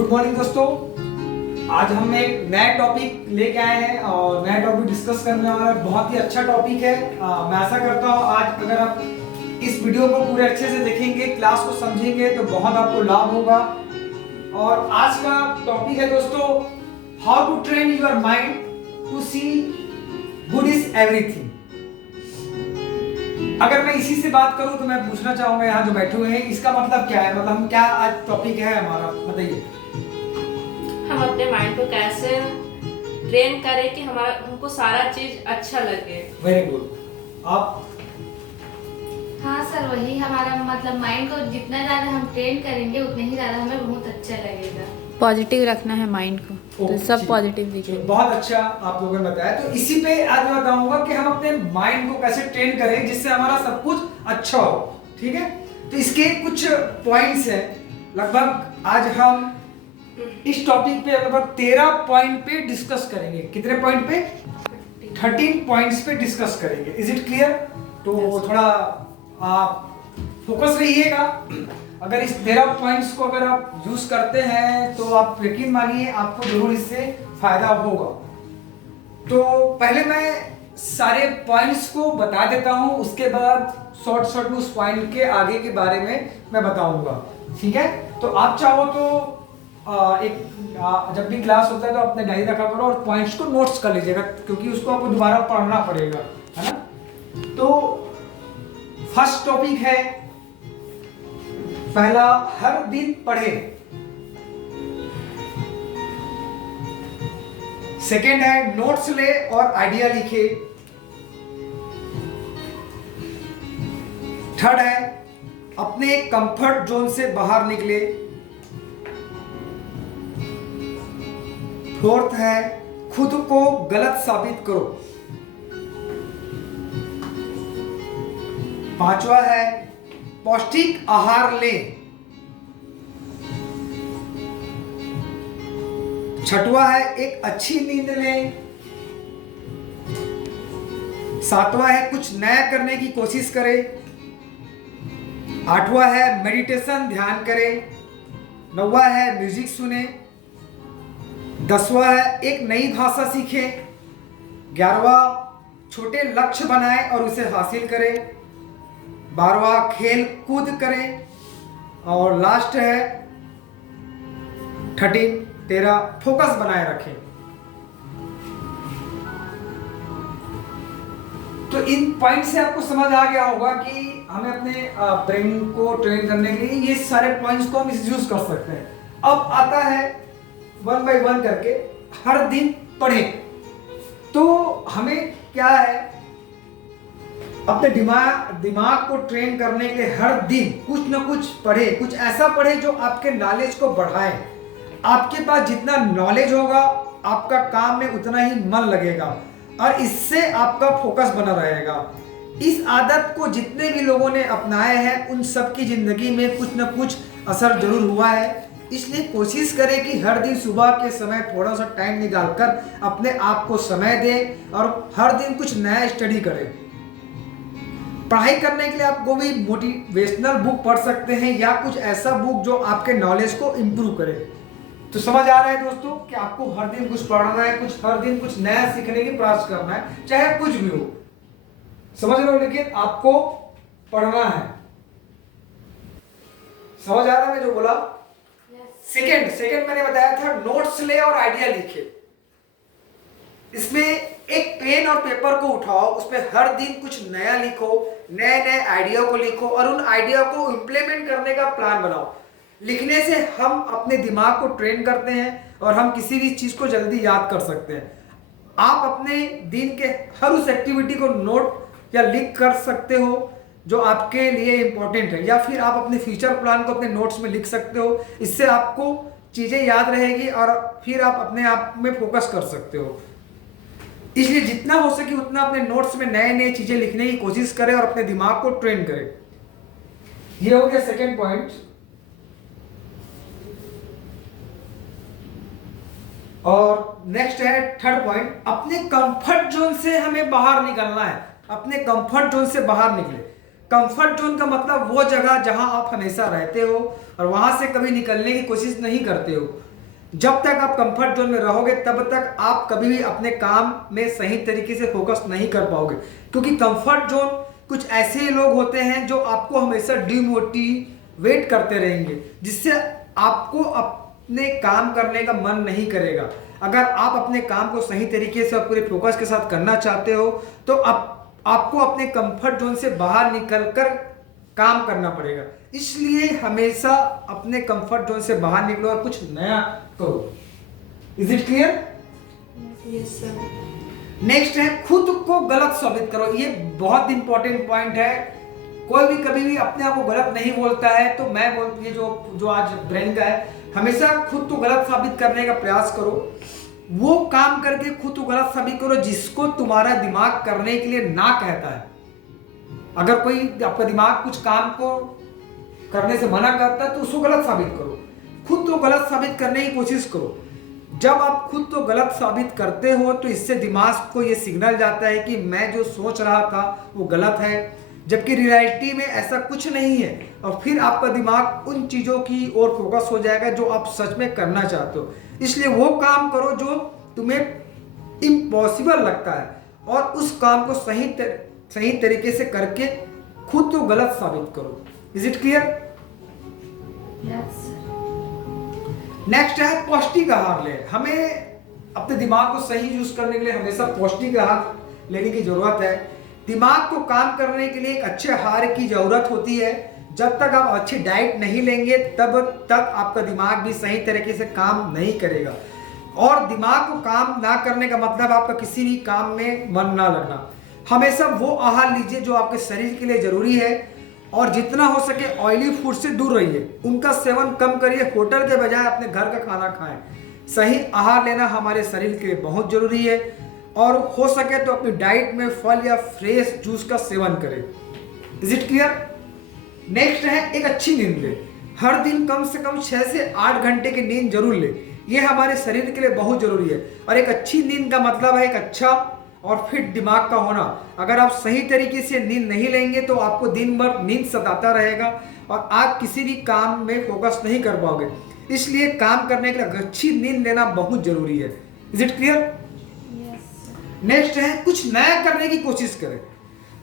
Good morning दोस्तों। आज हम एक नया टॉपिक लेके आए हैं और नया टॉपिक डिस्कस करने वाला बहुत ही अच्छा टॉपिक है। मैं आशा करता हूँ आज अगर आप इस वीडियो को पूरे अच्छे से देखेंगे, क्लास को समझेंगे तो बहुत आपको लाभ होगा। और आज का टॉपिक है दोस्तों, how to train your mind to see good is everything. अगर मैं इसी से बात करूं तो मैं पूछना चाहूंगा यहाँ जो बैठे हुए हैं, इसका मतलब क्या है? मतलब हम क्या आज टॉपिक है हमारा, बताइए। हम अपने माइंड को कैसे ट्रेन करें कि हमारा हमको सारा चीज अच्छा लगे। Very good. आप? हाँ सर, वही हमारा मतलब माइंड को जितना ज़्यादा हम ट्रेन करेंगे उतना ही ज़्यादा हमें बहुत अच्छा लगेगा। पॉजिटिव रखना है माइंड को, तो सब पॉजिटिव दिखेगा। बहुत अच्छा आप लोगों ने बताया। तो इसी पे आज मैं बताऊंगा कि हम अपने माइंड को कैसे ट्रेन करें जिससे हमारा सब कुछ अच्छा हो। ठीक है, तो इसके कुछ पॉइंट्स हैं। लगभग आज हम इस टॉपिक पे लगभग 13 पॉइंट पे डिस्कस करेंगे। कितने पॉइंट पे? 13 पॉइंट्स पे डिस्कस करेंगे। Is it clear? तो थोड़ा आप फोकस रहिएगा। अगर इस 13 पॉइंट्स को अगर आप यूज करते हैं तो आप यकीन मानिए आपको जरूर इससे फायदा होगा। तो पहले मैं सारे पॉइंट्स को बता देता हूं, उसके बाद शॉर्ट उस पॉइंट के आगे के बारे में मैं बताऊंगा। ठीक है, तो आप चाहो तो जब भी क्लास होता है तो अपने डायरी रखा करो और पॉइंट्स को नोट्स कर लीजिएगा, क्योंकि उसको आपको दोबारा पढ़ना पड़ेगा, है ना। तो फर्स्ट टॉपिक है पहला, हर दिन पढ़े। सेकेंड है नोट्स ले और आइडिया लिखे। थर्ड है अपने कंफर्ट जोन से बाहर निकले। फोर्थ है खुद को गलत साबित करो। पांचवा है पौष्टिक आहार लें। छठवां है एक अच्छी नींद लें। सातवां है कुछ नया करने की कोशिश करें। आठवां है मेडिटेशन, ध्यान करें। नौवां है म्यूजिक सुने। 10वां है एक नई भाषा सीखें। 11वां छोटे लक्ष्य बनाएं और उसे हासिल करें। 12वां खेल कूद करें। और लास्ट है 13 फोकस बनाए रखें। तो इन पॉइंट से आपको समझ आ गया होगा कि हमें अपने ब्रेन को ट्रेन करने के लिए ये सारे पॉइंट्स को हम यूज कर सकते हैं। अब आता है 1 बाय 1 करके, हर दिन पढ़ें। तो हमें क्या है, अपने दिमाग को ट्रेन करने के लिए हर दिन कुछ ना कुछ पढ़े, कुछ ऐसा पढ़े जो आपके नॉलेज को बढ़ाए। आपके पास जितना नॉलेज होगा आपका काम में उतना ही मन लगेगा और इससे आपका फोकस बना रहेगा। इस आदत को जितने भी लोगों ने अपनाए हैं उन सबकी जिंदगी में कुछ ना कुछ असर जरूर हुआ है। इसलिए कोशिश करें कि हर दिन सुबह के समय थोड़ा सा टाइम निकालकर अपने आप को समय दें और हर दिन कुछ नया स्टडी करें। पढ़ाई करने के लिए आप कोई भी मोटिवेशनल बुक पढ़ सकते हैं या कुछ ऐसा बुक जो आपके नॉलेज को इंप्रूव करे। तो समझ आ रहा है दोस्तों कि आपको हर दिन कुछ पढ़ना है, हर दिन कुछ नया सीखने की प्रयास करना है, चाहे कुछ भी हो, समझ रहे हो, लेकिन आपको पढ़ना है। समझ आ रहा है मैं जो बोला? सेकंड मैंने बताया था नोट्स ले और आइडिया लिखे। इसमें एक पेन और पेपर को उठाओ, उसमें हर दिन कुछ नया लिखो, नए आइडिया को लिखो और उन आइडिया को इंप्लीमेंट करने का प्लान बनाओ। लिखने से हम अपने दिमाग को ट्रेन करते हैं और हम किसी भी चीज को जल्दी याद कर सकते हैं। आप अपने दिन के हर उस एक्टिविटी को नोट या लिख कर सकते हो जो आपके लिए इंपॉर्टेंट है, या फिर आप अपने फ्यूचर प्लान को अपने नोट्स में लिख सकते हो। इससे आपको चीजें याद रहेगी और फिर आप अपने आप में फोकस कर सकते हो। इसलिए जितना हो सके उतना अपने नोट्स में नए चीजें लिखने की कोशिश करें और अपने दिमाग को ट्रेन करें। ये हो गया सेकेंड पॉइंट। और नेक्स्ट है थर्ड पॉइंट, अपने कंफर्ट जोन से हमें बाहर निकलना है। अपने कंफर्ट जोन से बाहर निकले। कंफर्ट जोन का मतलब वो जगह जहां आप हमेशा रहते हो और वहां से कभी निकलने की कोशिश नहीं करते हो। जब तक आप कंफर्ट जोन में रहोगे तब तक आप कभी भी अपने काम में सही तरीके से फोकस नहीं कर पाओगे, क्योंकि कंफर्ट जोन कुछ ऐसे लोग होते हैं जो आपको हमेशा डिमोटिवेट करते रहेंगे, जिससे आपको अपने काम करने का मन नहीं करेगा। अगर आप अपने काम को सही तरीके से और पूरे फोकस के साथ करना चाहते हो तो आपको अपने कंफर्ट जोन से बाहर निकलकर काम करना पड़ेगा। इसलिए हमेशा अपने कंफर्ट जोन से बाहर निकलो और कुछ नया करो। Is it clear? Yes sir. Next है खुद को गलत साबित करो। ये बहुत इंपॉर्टेंट पॉइंट है। कोई भी कभी भी अपने आप को गलत नहीं बोलता है, तो मैं बोल ये जो आज ब्रेन का है, हमेशा खुद को गलत साबित करने का प्रयास करो। वो काम करके खुद को गलत साबित करो जिसको तुम्हारा दिमाग करने के लिए ना कहता है। अगर कोई आपका दिमाग कुछ काम को करने से मना करता है तो उसको गलत साबित करो। खुद को गलत साबित करने की कोशिश करो। जब आप खुद को गलत साबित करते हो तो इससे दिमाग को ये सिग्नल जाता है कि मैं जो सोच रहा था वो गलत है, जबकि रियलिटी में ऐसा कुछ नहीं है। और फिर आपका दिमाग उन चीज़ों की ओर फोकस हो जाएगा जो आप सच में करना चाहते हो। इसलिए वो काम करो जो तुम्हें इम्पॉसिबल लगता है और उस काम को सही तरीके से करके खुद को गलत साबित करो। Is it clear? Yes. Next है पौष्टिक आहार ले। हमें अपने दिमाग को सही यूज करने के लिए हमेशा पौष्टिक आहार लेने की जरूरत है। दिमाग को काम करने के लिए एक अच्छे आहार की जरूरत होती है। जब तक आप अच्छी डाइट नहीं लेंगे तब तक आपका दिमाग भी सही तरीके से काम नहीं करेगा। और दिमाग को काम ना करने का मतलब आपका किसी भी काम में मन ना लगना। हमेशा वो आहार लीजिए जो आपके शरीर के लिए जरूरी है और जितना हो सके ऑयली फूड से दूर रहिए, उनका सेवन कम करिए। होटल के बजाय अपने घर का खाना खाएं। सही आहार लेना हमारे शरीर के लिए बहुत जरूरी है और हो सके तो अपनी डाइट में फल या फ्रेश जूस का सेवन करें। Is it clear? नेक्स्ट है एक अच्छी नींद ले। हर दिन कम से कम 6 से 8 घंटे की नींद जरूर ले। ये हमारे शरीर के लिए बहुत जरूरी है। और एक अच्छी नींद का मतलब है एक अच्छा और फिट दिमाग का होना। अगर आप सही तरीके से नींद नहीं लेंगे तो आपको दिन भर नींद सताता रहेगा और आप किसी भी काम में फोकस नहीं कर पाओगे। इसलिए काम करने के लिए अच्छी नींद लेना बहुत जरूरी है। Is it clear? नेक्स्ट है कुछ नया करने की कोशिश करें।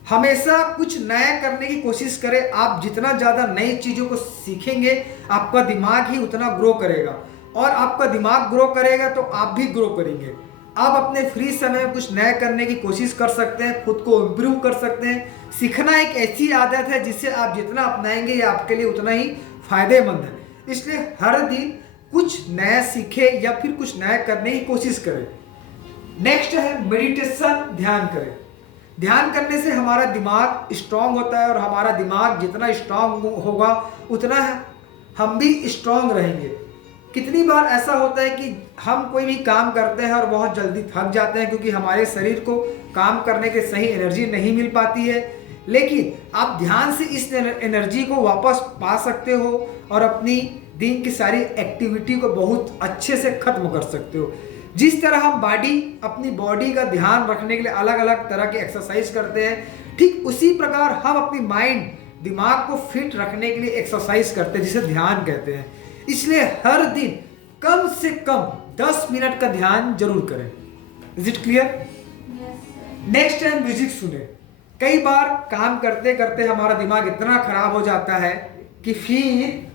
हमेशा कुछ नया करने की कोशिश करें। आप जितना ज़्यादा नई चीज़ों को सीखेंगे आपका दिमाग ही उतना ग्रो करेगा और आपका दिमाग ग्रो करेगा तो आप भी ग्रो करेंगे। आप अपने फ्री समय में कुछ नया करने की कोशिश कर सकते हैं, खुद को इम्प्रूव कर सकते हैं। सीखना एक ऐसी आदत है जिसे आप जितना अपनाएंगे ये आपके लिए उतना ही फायदेमंद है। इसलिए हर दिन कुछ नया सीखें या फिर कुछ नया करने की कोशिश करें। नेक्स्ट है मेडिटेशन, ध्यान करें। ध्यान करने से हमारा दिमाग स्ट्रांग होता है और हमारा दिमाग जितना स्ट्रांग होगा उतना हम भी स्ट्रांग रहेंगे। कितनी बार ऐसा होता है कि हम कोई भी काम करते हैं और बहुत जल्दी थक जाते हैं क्योंकि हमारे शरीर को काम करने की सही एनर्जी नहीं मिल पाती है। लेकिन आप ध्यान से इस एनर्जी को वापस पा सकते हो और अपनी दिन की सारी एक्टिविटी को बहुत अच्छे से खत्म कर सकते हो। जिस तरह हम अपनी बॉडी का ध्यान रखने के लिए अलग अलग तरह के एक्सरसाइज करते हैं, ठीक उसी प्रकार हम अपनी दिमाग को फिट रखने के लिए एक्सरसाइज करते हैं जिसे ध्यान कहते हैं। इसलिए हर दिन कम से कम 10 मिनट का ध्यान जरूर करें। Is it clear? नेक्स्ट है म्यूजिक सुने। कई बार काम करते करते हमारा दिमाग इतना खराब हो जाता है कि फिर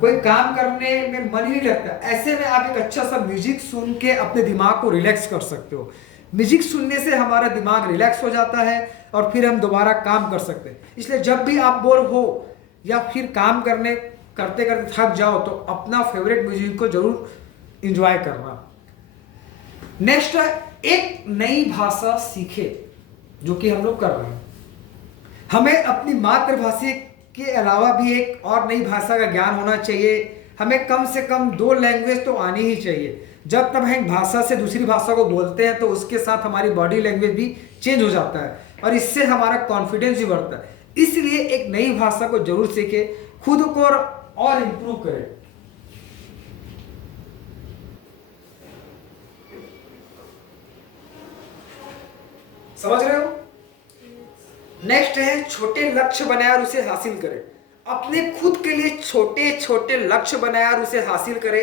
कोई काम करने में मन ही नहीं लगता। ऐसे में आप एक अच्छा सा म्यूजिक सुन के अपने दिमाग को रिलैक्स कर सकते हो। म्यूजिक सुनने से हमारा दिमाग रिलैक्स हो जाता है और फिर हम दोबारा काम कर सकते हैं। इसलिए जब भी आप बोर हो या फिर काम करते करते थक जाओ तो अपना फेवरेट म्यूजिक को जरूर एंजॉय करना। नेक्स्ट है एक नई भाषा सीखे, जो कि हम लोग कर रहे हैं। हमें अपनी मातृभाषा के अलावा भी एक और नई भाषा का ज्ञान होना चाहिए। हमें कम से कम 2 लैंग्वेज तो आनी ही चाहिए। जब तक हम एक भाषा से दूसरी भाषा को बोलते हैं तो उसके साथ हमारी बॉडी लैंग्वेज भी चेंज हो जाता है और इससे हमारा कॉन्फिडेंस भी बढ़ता है। इसलिए एक नई भाषा को जरूर सीखें, खुद को और इंप्रूव करें। समझ रहे हो? नेक्स्ट है छोटे लक्ष्य बनाए और उसे हासिल करें। अपने खुद के लिए छोटे छोटे लक्ष्य बनाए और उसे हासिल करें।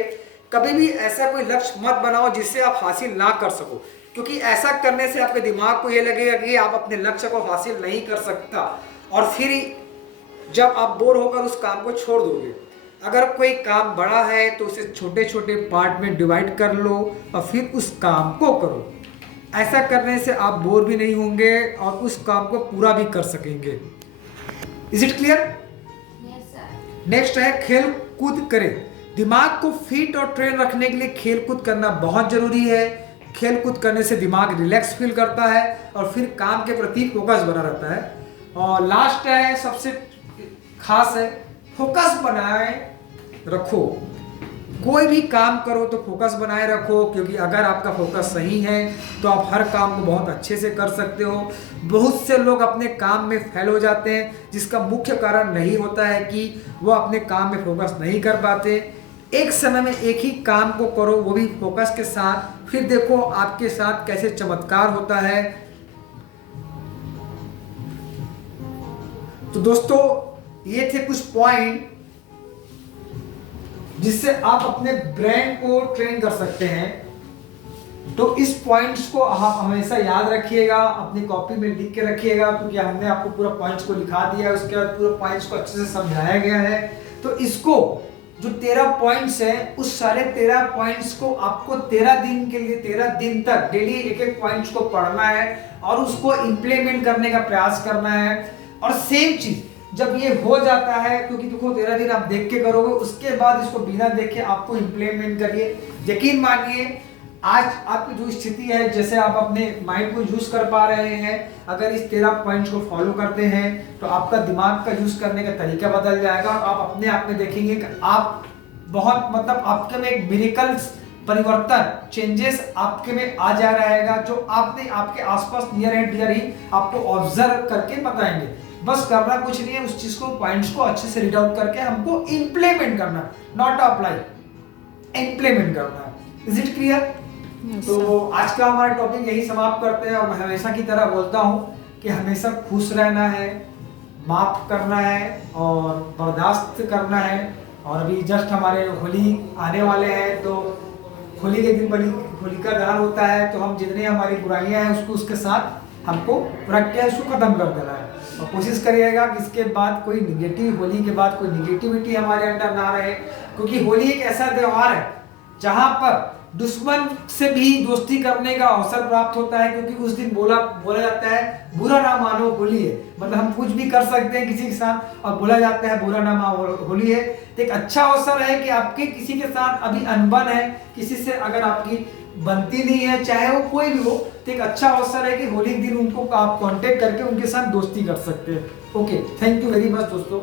कभी भी ऐसा कोई लक्ष्य मत बनाओ जिससे आप हासिल ना कर सको, क्योंकि ऐसा करने से आपके दिमाग को ये लगेगा कि आप अपने लक्ष्य को हासिल नहीं कर सकता, और फिर जब आप बोर होकर उस काम को छोड़ दोगे। अगर कोई काम बड़ा है तो उसे छोटे छोटे पार्ट में डिवाइड कर लो और फिर उस काम को करो। ऐसा करने से आप बोर भी नहीं होंगे और उस काम को पूरा भी कर सकेंगे। Is it clear? Yes sir. Next है खेल कूद करें। दिमाग को फिट और ट्रेन रखने के लिए खेल कूद करना बहुत जरूरी है। खेल कूद करने से दिमाग रिलैक्स फील करता है और फिर काम के प्रति फोकस बना रहता है। और लास्ट है, सबसे खास है, फोकस बनाए रखो। कोई भी काम करो तो फोकस बनाए रखो, क्योंकि अगर आपका फोकस सही है तो आप हर काम को बहुत अच्छे से कर सकते हो। बहुत से लोग अपने काम में फेल हो जाते हैं, जिसका मुख्य कारण नहीं होता है कि वो अपने काम में फोकस नहीं कर पाते। एक समय में एक ही काम को करो, वो भी फोकस के साथ, फिर देखो आपके साथ कैसे चमत्कार होता है। तो दोस्तों, ये थे कुछ पॉइंट जिससे आप अपने ब्रेन को ट्रेन कर सकते हैं। तो इस पॉइंट्स को आप हमेशा याद रखिएगा, अपनी कॉपी में लिख के रखिएगा, क्योंकि हमने आपको पूरा पॉइंट्स को लिखा दिया है, उसके बाद पूरे पॉइंट्स को अच्छे से समझाया गया है। तो इसको जो 13 पॉइंट्स हैं, उस सारे 13 पॉइंट्स को आपको 13 दिन के लिए 13 दिन तक डेली एक एक पॉइंट्स को पढ़ना है और उसको इम्प्लीमेंट करने का प्रयास करना है। और सेम चीज जब ये हो जाता है, क्योंकि देखो 13 दिन आप देख के करोगे, उसके बाद इसको बिना देखे आपको इम्प्लीमेंट करिए। यकीन मानिए, आज आपकी जो स्थिति है, जैसे आप अपने माइंड को यूज कर पा रहे हैं, अगर इस 13 पॉइंट्स को फॉलो करते हैं तो आपका दिमाग का यूज करने का तरीका बदल जाएगा और आप अपने आप में देखेंगे कि आप बहुत आपके में एक मिरेकल्स परिवर्तन, चेंजेस आपके में आ जा रहेगा, जो आपने आपके आसपास नियर एंड डियर ही आपको ऑब्जर्व करके बताएंगे। बस करना कुछ नहीं है, उस चीज को, पॉइंट्स को अच्छे से रीड आउट करके हमको इम्प्लीमेंट करना, नॉट अप्लाई, इम्प्लीमेंट करना। Is it clear? तो आज का हमारा टॉपिक यही समाप्त करते हैं। और मैं हमेशा की तरह बोलता हूँ कि हमेशा खुश रहना है, माफ करना है और बर्दाश्त करना है। और अभी जस्ट हमारे होली आने वाले हैं, तो होली के दिन बड़ी होलिका दहन होता है, तो हम जितने हमारी बुराइयां हैं उसको उसके साथ हमको रख के उसको खत्म कर देना है। और कोशिश करिएगा कि इसके बाद कोई निगेटिव, होली के बाद कोई निगेटिविटी हमारे अंदर ना रहे, क्योंकि होली एक ऐसा त्योहार है जहां पर दुश्मन से भी दोस्ती करने का अवसर प्राप्त होता है, क्योंकि उस दिन बोला जाता है बुरा ना मानो होली है। मतलब हम कुछ भी कर सकते हैं किसी के साथ, और बोला जाता है बुरा ना मानो होली है। तो एक अच्छा अवसर है कि आपके किसी के साथ अभी अनबन है, किसी से अगर आपकी बनती नहीं है, चाहे वो कोई भी हो, तो एक अच्छा अवसर है कि होली के दिन उनको आप कांटेक्ट करके उनके साथ दोस्ती कर सकते हैं। Okay, thank you very much दोस्तों।